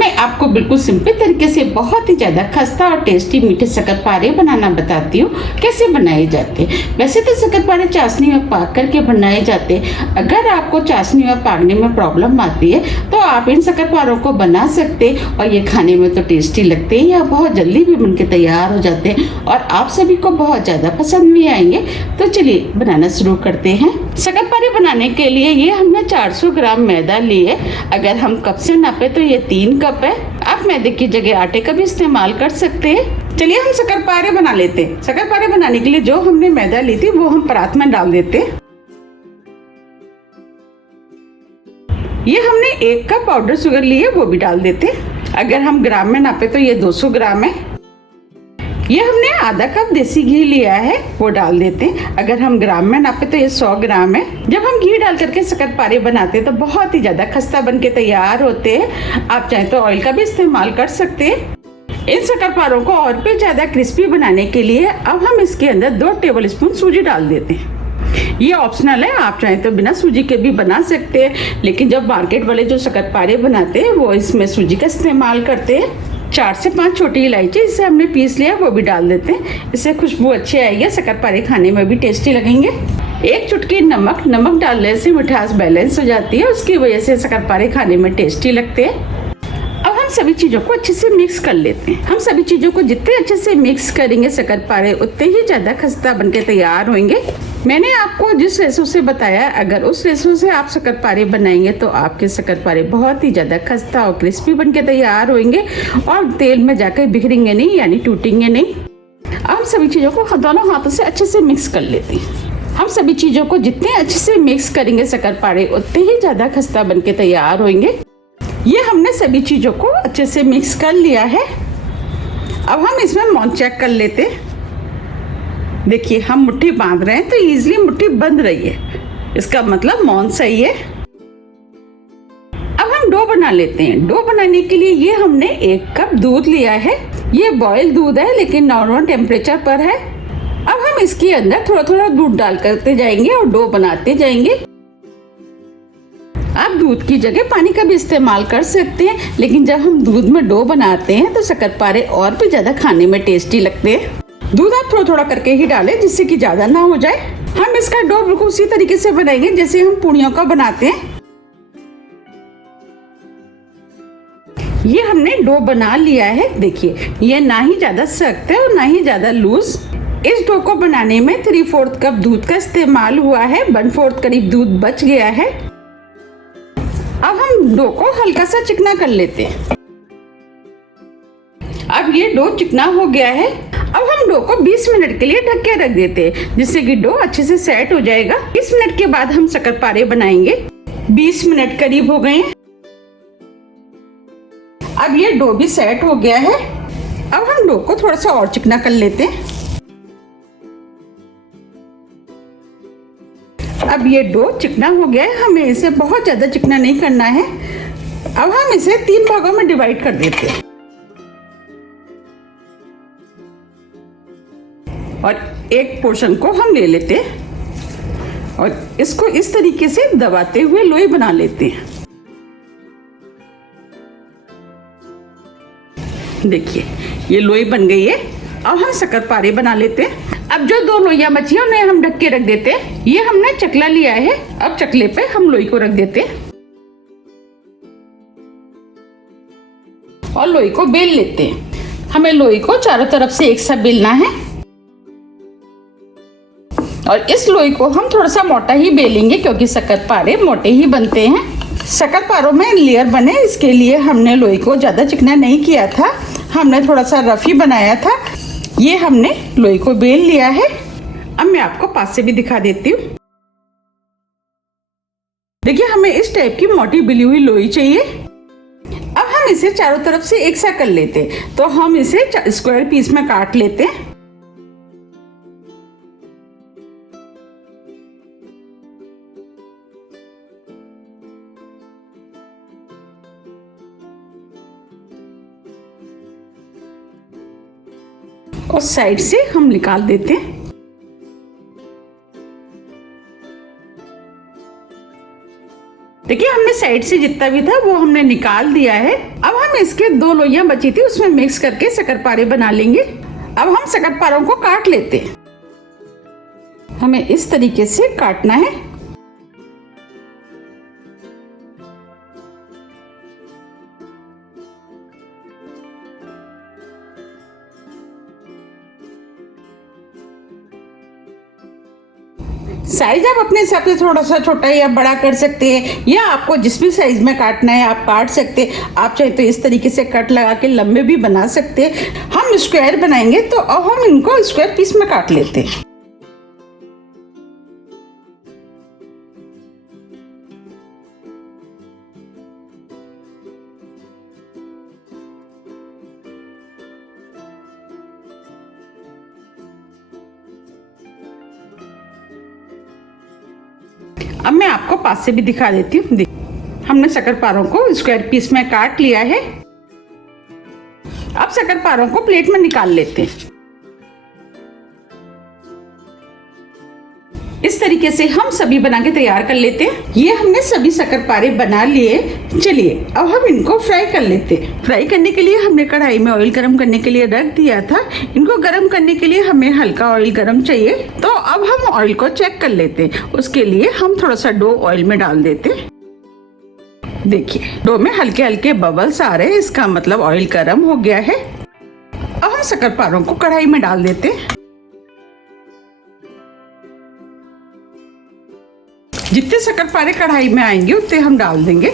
मैं आपको बिल्कुल सिंपल तरीके से बहुत ही ज़्यादा खस्ता और टेस्टी मीठे शक्करपारे बनाना बताती हूँ कैसे बनाए जाते हैं। वैसे तो शक्करपारे चाशनी में पाक करके बनाए जाते हैं। अगर आपको चाशनी में पाकने में प्रॉब्लम आती है तो आप इन शक्करपारों को बना सकते हैं और ये खाने में तो टेस्टी लगते हैं या बहुत जल्दी भी बनके तैयार हो जाते हैं और आप सभी को बहुत ज़्यादा पसंद भी आएंगे। तो चलिए बनाना शुरू करते हैं। शक्करपारे बनाने के लिए ये हमने 400 ग्राम मैदा लिए। अगर हम कप से नापे तो ये 3 कप है। आप मैदे की जगह आटे का भी इस्तेमाल कर सकते हैं। चलिए हम शक्करपारे बना लेते हैं। शक्करपारे बनाने के लिए जो हमने मैदा ली थी वो हम परात में डाल देते हैं। ये हमने 1 कप पाउडर शुगर ली है, वो भी डाल देते हैं। अगर हम ग्राम में नापे तो ये 200 ग्राम है। ये हमने आधा कप देसी घी लिया है, वो डाल देते हैं। अगर हम ग्राम में नापे तो ये 100 ग्राम है। जब हम घी डाल करके शक्करपारे बनाते हैं तो बहुत ही ज्यादा खस्ता बन के तैयार होते हैं। आप चाहे तो ऑयल का भी इस्तेमाल कर सकते हैं। इन शक्करपारों को और भी ज्यादा क्रिस्पी बनाने के लिए अब हम इसके अंदर 2 टेबल स्पून सूजी डाल देते हैं। ये ऑप्शनल है, आप चाहे तो बिना सूजी के भी बना सकते हैं, लेकिन जब मार्केट वाले जो शक्करपारे बनाते हैं वो इसमें सूजी का इस्तेमाल करते हैं। 4 से 5 छोटी इलायची इसे हमने पीस लिया, वो भी डाल देते हैं। इससे खुशबू अच्छी आएगी, शक्करपारे खाने में भी टेस्टी लगेंगे। 1 चुटकी नमक डालने से मिठास बैलेंस हो जाती है, उसकी वजह से शक्करपारे खाने में टेस्टी लगते हैं। अब हम सभी चीज़ों को अच्छे से मिक्स कर लेते हैं। हम सभी चीज़ों को जितने अच्छे से मिक्स करेंगे शक्करपारे उतने ही ज़्यादा खस्ता बनके तैयार होंगे। मैंने आपको जिस रेशो से बताया, अगर उस रेशो से आप शक्करपारे बनाएंगे तो आपके शक्करपारे बहुत ही ज़्यादा खस्ता और क्रिस्पी बनके तैयार होंगे और तेल में जाकर बिखरेंगे नहीं, यानी टूटेंगे नहीं। हम सभी चीज़ों को दोनों हाथों से अच्छे से मिक्स कर लेते हैं। हम सभी चीज़ों को जितने अच्छे से मिक्स करेंगे शक्करपारे उतने ही ज़्यादा खस्ता बनके तैयार होंगे। ये हमने सभी चीज़ों को अच्छे से मिक्स कर लिया है। अब हम इसमें मौन चेक कर लेते हैं। देखिए हम मुट्ठी बांध रहे हैं तो इजीली मुट्ठी बंध रही है, इसका मतलब मौन सही है। अब हम डो बना लेते हैं। डो बनाने के लिए ये हमने 1 कप दूध लिया है। ये बॉयल दूध है लेकिन नॉर्मल टेम्परेचर पर है। अब हम इसके अंदर थोड़ा थोड़ा दूध डाल करते जाएंगे और डो बनाते जाएंगे। आप दूध की जगह पानी का भी इस्तेमाल कर सकते हैं, लेकिन जब हम दूध में डो बनाते हैं तो शक्करपारे और भी ज्यादा खाने में टेस्टी लगते हैं। दूध आप थोड़ा थोड़ा करके ही डालें जिससे कि ज्यादा ना हो जाए। हम इसका डो बिल्कुल उसी तरीके से बनाएंगे जैसे हम पूड़ियों का बनाते हैं। ये हमने डो बना लिया है। देखिए ये ना ही ज्यादा सख्त है और ना ही ज्यादा लूज। इस डो को बनाने में 3/4 कप दूध का इस्तेमाल हुआ है, 1/4 करीब दूध बच गया है। अब हम डो को हल्का सा चिकना कर लेते हैं। अब ये डो चिकना हो गया है। अब हम डो को 20 मिनट के लिए ढक के रख देते हैं जिससे कि डो अच्छे से सेट हो जाएगा। 20 मिनट के बाद हम शक्करपारे बनाएंगे। 20 मिनट करीब हो गए हैं। अब ये डो भी सेट हो गया है। अब हम डो को थोड़ा सा और चिकना कर लेते हैं। अब ये डो चिकना हो गया है, हमें इसे बहुत ज्यादा चिकना नहीं करना है। अब हम इसे 3 भागों में डिवाइड कर देते हैं और एक पोर्शन को हम ले लेते हैं और इसको इस तरीके से दबाते हुए लोई बना लेते हैं। देखिए ये लोई बन गई है। अब हम शक्करपारे बना लेते हैं। अब जो 2 लोइयां बची है उन्हें हम ढक के रख देते हैं। ये हमने चकला लिया है। अब चकले पे हम लोई को रख देते हैं और लोई को बेल लेते हैं। हमें लोई को चारों तरफ से एक सा बेलना है और इस लोई को हम थोड़ा सा मोटा ही बेलेंगे क्योंकि शक्करपारे मोटे ही बनते हैं। शक्करपारों में लेयर बने इसके लिए हमने लोई को ज्यादा चिकना नहीं किया था, हमने थोड़ा सा रफ ही बनाया था। ये हमने लोई को बेल लिया है। अब मैं आपको पास से भी दिखा देती हूँ। देखिए हमें इस टाइप की मोटी बिली हुई लोई चाहिए। अब हम इसे चारों तरफ से एक सा कर लेते हैं, तो हम इसे स्क्वायर पीस में काट लेते हैं। और साइड से हम निकाल देते हैं। देखिए हमने साइड से जितना भी था वो हमने निकाल दिया है। अब हम हम इसके 2 लोइयां बची थी उसमें मिक्स करके शक्करपारे बना लेंगे। अब हम शक्करपारों को काट लेते हैं। हमें इस तरीके से काटना है। साइज आप अपने हिसाब से थोड़ा सा छोटा या बड़ा कर सकते हैं, या आपको जिस भी साइज में काटना है आप काट सकते हैं। आप चाहे तो इस तरीके से कट लगा के लंबे भी बना सकते हैं। हम स्क्वायर बनाएंगे तो अब हम इनको स्क्वायर पीस में काट लेते हैं। अब मैं आपको पास से भी दिखा देती हूँ। हमने शक्करपारों को स्क्वायर पीस में काट लिया है। अब शक्करपारों को प्लेट में निकाल लेते हैं। इस तरीके से हम सभी बना के तैयार कर लेते हैं। ये हमने सभी शक्करपारे बना लिए। चलिए अब हम इनको फ्राई कर लेते हैं। फ्राई करने के लिए हमने कढ़ाई में ऑयल गरम करने के लिए रख दिया था। इनको गरम करने के लिए हमें हल्का ऑयल गरम चाहिए, तो अब हम ऑयल को चेक कर लेते हैं। उसके लिए हम थोड़ा सा डो ऑयल में डाल देते हैं। देखिए डो में हल्के हल्के बबल्स आ रहे हैं, इसका मतलब ऑयल गरम हो गया है। अब हम शक्करपारों को कढ़ाई में डाल देते हैं। जितने शक्करपारे कढ़ाई में आएंगे उतने हम डाल देंगे।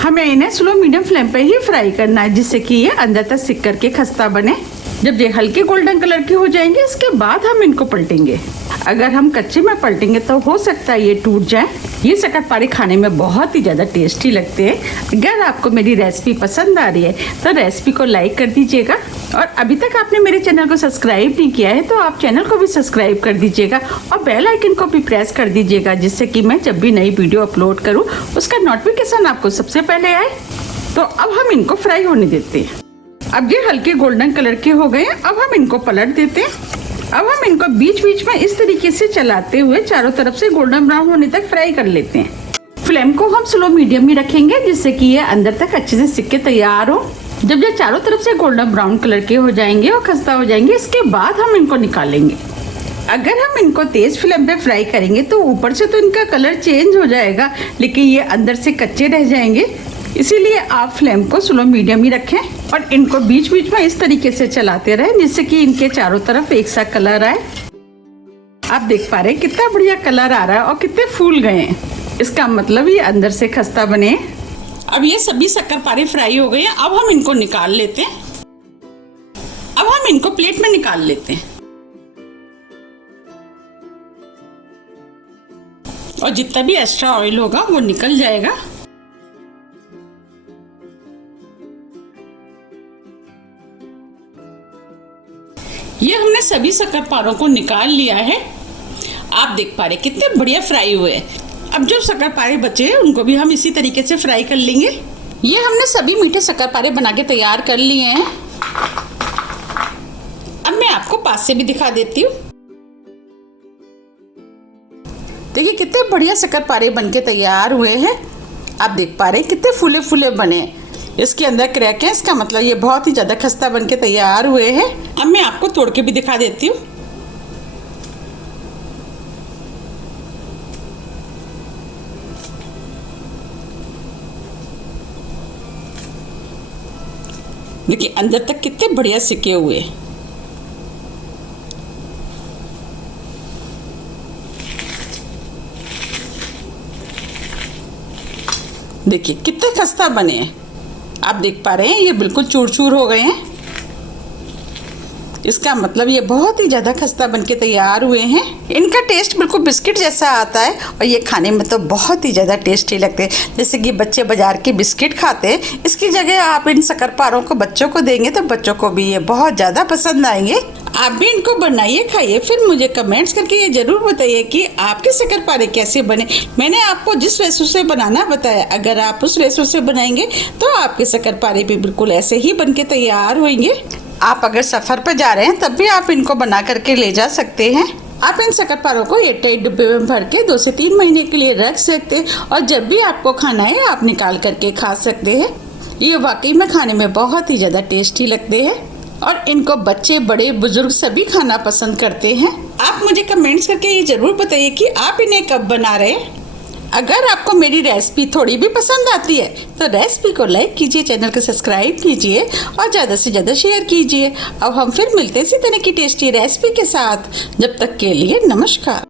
हमें इन्हें स्लो मीडियम फ्लेम पे ही फ्राई करना है, जिससे कि ये अंदर तक सिक करके खस्ता बने। जब ये हल्के गोल्डन कलर के हो जाएंगे इसके बाद हम इनको पलटेंगे। अगर हम कच्चे में पलटेंगे तो हो सकता है ये टूट जाए। ये शक्करपारे खाने में बहुत ही ज़्यादा टेस्टी लगते हैं। अगर आपको मेरी रेसिपी पसंद आ रही है तो रेसिपी को लाइक कर दीजिएगा, और अभी तक आपने मेरे चैनल को सब्सक्राइब नहीं किया है तो आप चैनल को भी सब्सक्राइब कर दीजिएगा और बेल आइकन को भी प्रेस कर दीजिएगा, जिससे कि मैं जब भी नई वीडियो अपलोड करूँ उसका नोटिफिकेशन आपको सबसे पहले आए। तो अब हम इनको फ्राई होने देते हैं। अब ये हल्के गोल्डन कलर के हो गए। अब हम इनको पलट देते हैं। अब हम इनको बीच बीच में इस तरीके से चलाते हुए चारों तरफ से गोल्डन ब्राउन होने तक फ्राई कर लेते हैं। फ्लेम को हम स्लो मीडियम में रखेंगे, जिससे कि ये अंदर तक अच्छे से सिक के तैयार हो। जब ये चारों तरफ से गोल्डन ब्राउन कलर के हो जाएंगे और खस्ता हो जाएंगे, इसके बाद हम इनको निकालेंगे। अगर हम इनको तेज फ्लेम पे फ्राई करेंगे तो ऊपर से तो इनका कलर चेंज हो जाएगा, लेकिन ये अंदर से कच्चे रह जाएंगे। इसीलिए आप फ्लेम को स्लो मीडियम ही रखें और इनको बीच बीच में इस तरीके से चलाते रहें, जिससे कि इनके चारों तरफ एक सा कलर आए। आप देख पा रहे हैं कितना बढ़िया कलर आ रहा है और कितने फूल गए हैं। इसका मतलब ये अंदर से खस्ता बने। अब ये सभी शक्करपारे फ्राई हो गए हैं। अब हम इनको निकाल लेते हैं। अब हम इनको प्लेट में निकाल लेते हैं और जितना भी एक्स्ट्रा ऑयल होगा वो निकल जाएगा। ये हमने सभी शक्करपारों को निकाल लिया है। आप देख पा रहे कितने बढ़िया फ्राई हुए हैं। अब जो शक्करपारे बचे हैं उनको भी हम इसी तरीके से फ्राई कर लेंगे। ये हमने सभी मीठे शक्करपारे बना के तैयार कर लिए हैं। अब मैं आपको पास से भी दिखा देती हूँ। देखिए कितने बढ़िया शक्करपारे बन के तैयार हुए हैं। आप देख पा रहे हैं कितने फूले फूले बने। इसके अंदर क्रैक है, इसका मतलब ये बहुत ही ज़्यादा खस्ता बन के तैयार हुए हैं। अब मैं आपको तोड़ के भी दिखा देती हूँ। देखिए अंदर तक कितने बढ़िया सिके हुए। देखिए कितने खस्ता बने हैं। आप देख पा रहे हैं ये बिल्कुल चूर चूर हो गए हैं। इसका मतलब ये बहुत ही ज़्यादा खस्ता बनके तैयार हुए हैं। इनका टेस्ट बिल्कुल बिस्किट जैसा आता है और ये खाने में तो बहुत ही ज़्यादा टेस्टी लगते हैं। जैसे कि बच्चे बाजार के बिस्किट खाते हैं, इसकी जगह आप इन शक्करपारों को बच्चों को देंगे तो बच्चों को भी ये बहुत ज़्यादा पसंद आएंगे। आप भी इनको बनाइए, खाइए, फिर मुझे कमेंट्स करके ये ज़रूर बताइए कि आपके शक्करपारे कैसे बने। मैंने आपको जिस रेसिपी से बनाना बताया, अगर आप उस रेसिपी से बनाएंगे तो आपके शक्करपारे भी बिल्कुल ऐसे ही बन के तैयार होंगे। आप अगर सफ़र पर जा रहे हैं तब भी आप इनको बना करके ले जा सकते हैं। आप इन शक्करपारों को एयरटाइट डिब्बे में भर के 2 से 3 महीने के लिए रख सकते हैं और जब भी आपको खाना है आप निकाल करके खा सकते हैं। ये वाकई में खाने में बहुत ही ज़्यादा टेस्टी लगते हैं और इनको बच्चे बड़े बुजुर्ग सभी खाना पसंद करते हैं। आप मुझे कमेंट्स करके ये ज़रूर बताइए कि आप इन्हें कब बना रहे हैं। अगर आपको मेरी रेसिपी थोड़ी भी पसंद आती है तो रेसिपी को लाइक कीजिए, चैनल को सब्सक्राइब कीजिए और ज़्यादा से ज़्यादा शेयर कीजिए। अब हम फिर मिलते हैं इसी तरह की टेस्टी रेसिपी के साथ। जब तक के लिए नमस्कार।